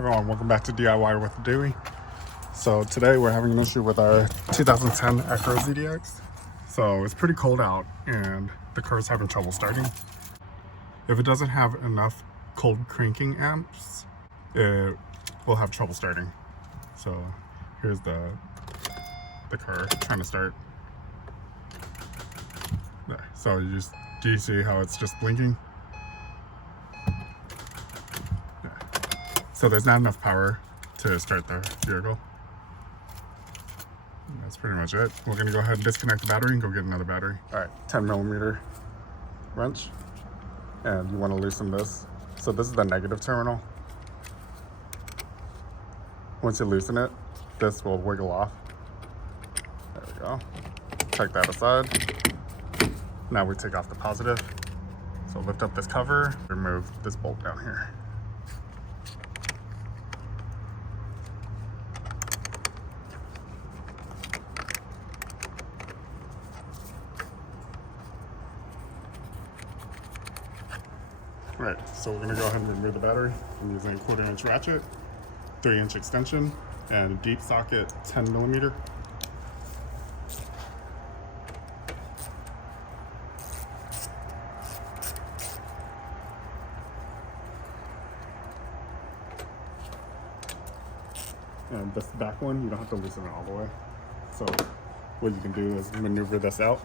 everyone, welcome back to DIY with Dewey. So today we're having an issue with our 2010 Acura ZDX. So it's pretty cold out and the car's having trouble starting. If it doesn't have enough cold cranking amps, it will have trouble starting. So here's the car trying to start. There. So do you see how it's just blinking? So there's not enough power to start the vehicle. That's pretty much it. We're gonna go ahead and disconnect the battery and go get another battery. All right, 10mm wrench. And you wanna loosen this. So this is the negative terminal. Once you loosen it, this will wiggle off. There we go. Take that aside. Now we take off the positive. So lift up this cover, remove this bolt down here. Right, so we're gonna go ahead and remove the battery. I'm using a 1/4" ratchet, 3" extension, and a deep socket 10mm. And this back one, you don't have to loosen it all the way. So what you can do is maneuver this out.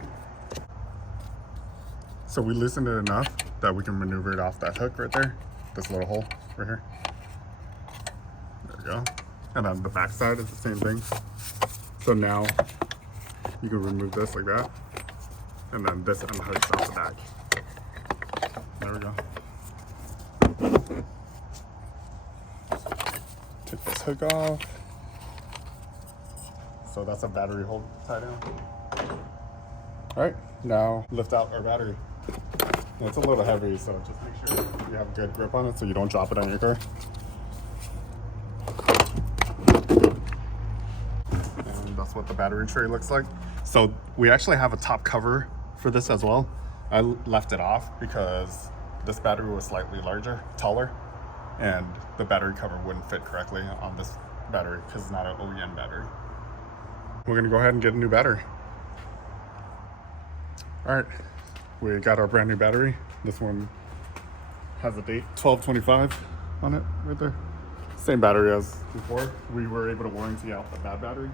So we loosened it enough that we can maneuver it off that hook right there, this little hole right here. There we go. And then the back side is the same thing. So now you can remove this like that, and then this unhooks off the back. There we go. Take this hook off. So that's a battery hold tie down. All right, now lift out our battery. It's a little heavy, so just make sure you have a good grip on it so you don't drop it on your car. And that's what the battery tray looks like. So we actually have a top cover for this as well. I left it off because this battery was slightly taller, and the battery cover wouldn't fit correctly on this battery because it's not an OEM battery. We're gonna go ahead and get a new battery. All right. We got our brand new battery. This one has a date 12/25 on it right there. Same battery as before. We were able to warranty out the bad battery.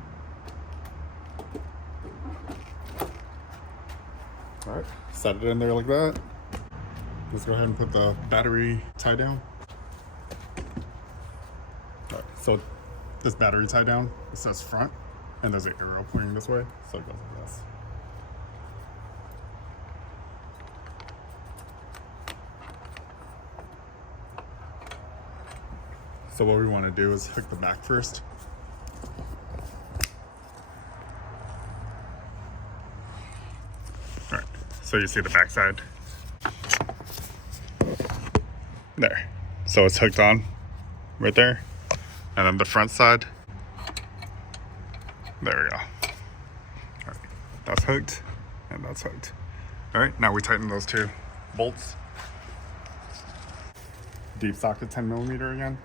All right, set it in there like that. Let's go ahead and put the battery tie down. All right, so this battery tie down, it says front, and there's an arrow pointing this way, so it goes like this. So what we want to do is hook the back first. All right, so you see the back side. There. So it's hooked on right there. And then the front side. There we go. All right, that's hooked and that's hooked. All right, now we tighten those two bolts. Deep socket 10mm again.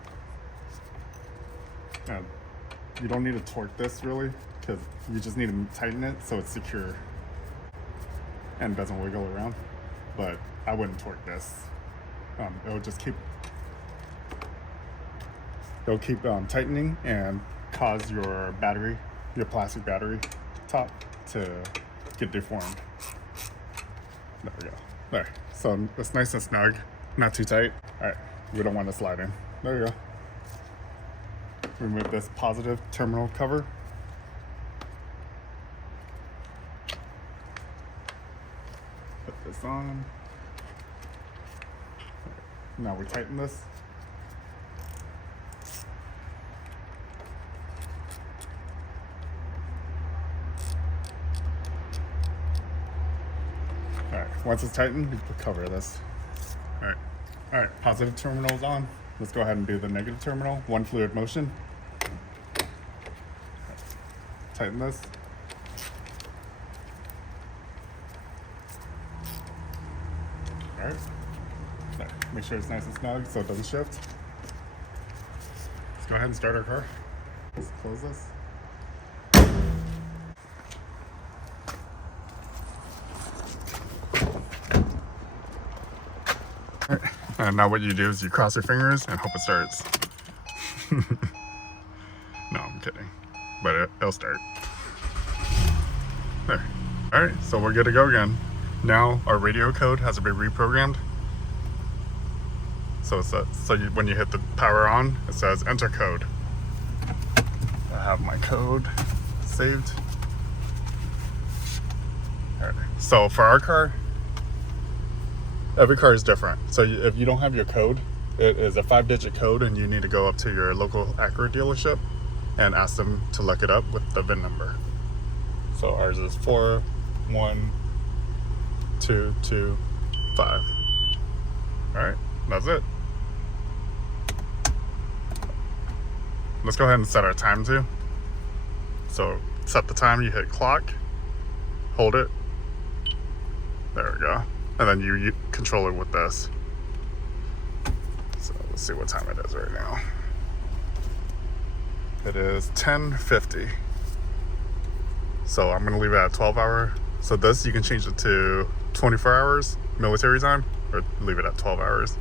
And you don't need to torque this really, because you just need to tighten it so it's secure and doesn't wiggle around. But I wouldn't torque this. It'll just keep tightening and cause your battery, your plastic battery top, to get deformed. There we go. There. So it's nice and snug, not too tight. All right, we don't want to slide in. There you go. Remove this positive terminal cover. Put this on. Now we tighten this. All right, once it's tightened, we cover this. All right, positive terminal is on. Let's go ahead and do the negative terminal. One fluid motion. Tighten this. All right. There. Make sure it's nice and snug so it doesn't shift. Let's go ahead and start our car. Let's close this. All right. And now what you do is you cross your fingers and hope it starts. No, I'm kidding. But it'll start. There. Alright, so we're good to go again. Now our radio code has been reprogrammed. So when you hit the power on, it says enter code. I have my code saved. Alright, so for our car, every car is different. So if you don't have your code, it is a 5-digit code, and you need to go up to your local Acura dealership and ask them to look it up with the VIN number. So ours is 41225. Alright, that's it. Let's go ahead and set our time too. So set the time, you hit clock, hold it. There we go. And then you control it with this. So let's see what time it is right now. It is 10:50. So I'm gonna leave it at 12-hour. So this, you can change it to 24 hours military time, or leave it at 12 hours.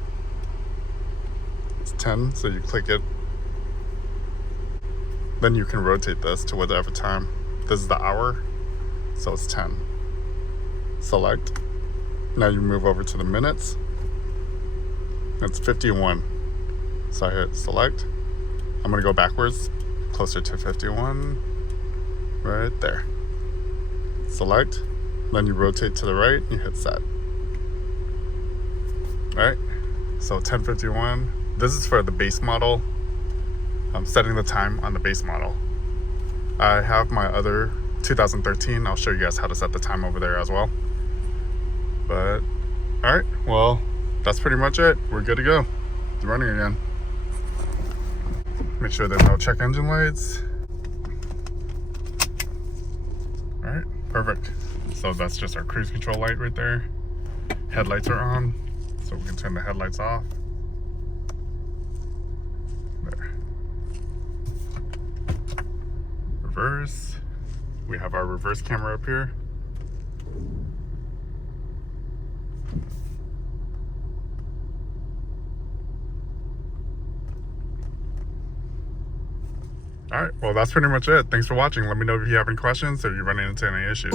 It's 10, so you click it. Then you can rotate this to whatever time. This is the hour, so it's 10. Select. Now you move over to the minutes. It's 51. So I hit select. I'm gonna go backwards, closer to 51. Right there. Select. Then you rotate to the right, you hit set. Alright, so 10:51. This is for the base model. I'm setting the time on the base model. I have my other 2013. I'll show you guys how to set the time over there as well. But, alright, well, that's pretty much it. We're good to go. It's running again. Make sure there's no check engine lights. Alright, perfect. So that's just our cruise control light right there. Headlights are on, so we can turn the headlights off. There. Reverse. We have our reverse camera up here. Alright, well that's pretty much it. Thanks for watching. Let me know if you have any questions or you're running into any issues.